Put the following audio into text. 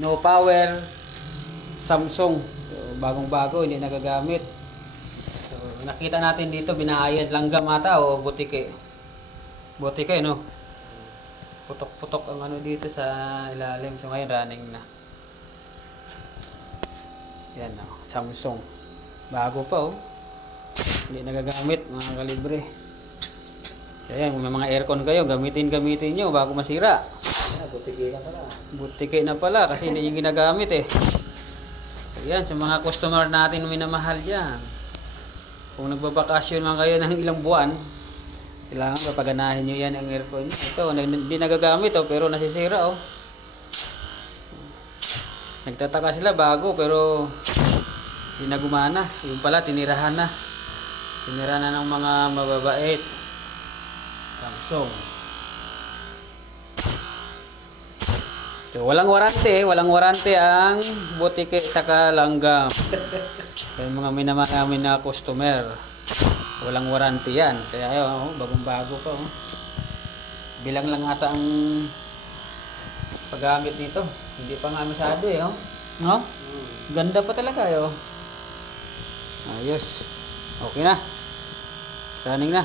no power Samsung. So, bagong-bago, hindi nagagamit. So, nakita natin dito, binahayad langgam ata o butike. Butike, no? Putok-putok ang ano dito sa ilalim. So, ngayon running na. Yan, no? Samsung. Bago pa, oh. Hindi nagagamit, mga kalibre. Kaya kung may mga aircon kayo, gamitin nyo bago masira. Butike na pala. Butike na pala kasi hindi nyo ginagamit eh. So yan, sa mga customer natin minamahal dyan. Kung nagbabakasyon man kayo ng ilang buwan, kailangan papaganahin nyo yan ang aircon nyo. Ito, hindi nagagamit oh, pero nasisira oh. Nagtataka sila bago pero hindi na gumana. Yung pala, tinirahan na. Tinira na ng mga mababait. Samsung. So, walang warranty ang butike saka langgam. Kaya mga minamahal namin na customer, walang warranty yan. Kaya ayun, bagong-bago pa. Oh. Bilang lang ata ang paggamit nito. Hindi pa nga masyado eh. Oh. No? Ganda pa talaga. Oh. Ayos. Okay na. Running na.